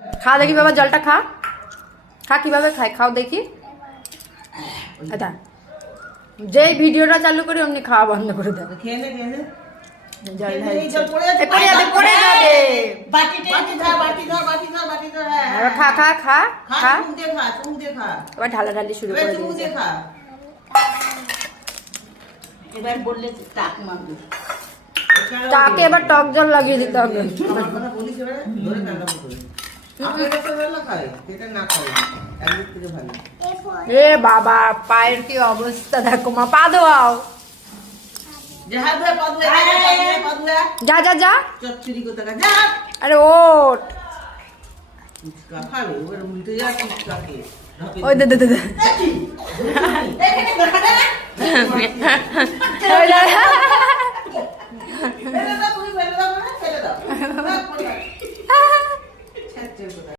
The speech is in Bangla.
খা দেখি বাবা, জলটা খা, খা কিভাবে খায়, খাও দেখি। আচ্ছা, যেই ভিডিওটা চালু করি অমনি খাওয়া বন্ধ করে দেবে। খেয়ে নে, খেয়ে নে। জল পড়ে যাবে, পড়ে যাবে, পড়ে যাবে। বাটি ধর, বাটি ধর, বাটি ধর, বাটি ধর, হ্যাঁ, এবার খা খা খা খা, খা। চুমুক দিয়ে খা, চুমুক দিয়ে খা। এবার ঢালাঢালি শুরু এবার করে চুমুক দিয়েছে। দিয়ে খা। এবার বললে টাক মারবে। চাকে এবার টক জল লাগিয়ে দিতে হবে। আমার কথা বলিস এবারে, ধরে কান্না করবি। আমাদের কাছে বেলা খায়, এটা না খায়, একদিক থেকে ভালো। এ বাবা, পায়ের কি অবস্থা দেখো মা, পা ধোয়াও। যে হাত ধুয়ে পা ধুয়ে, পা ধুয়ে। যা যা যা, চচ্চড়ি কোথাকার, যা। আরে ওঠ। ফুচকা খাবে, এবার উল্টে যা ফুচকাকে। ওই দে দে দে দে। এখানে দেখা যায় না? ওই দে। ফেলে দাও, তুমি ফেলে দাও না, ফেলে দাও।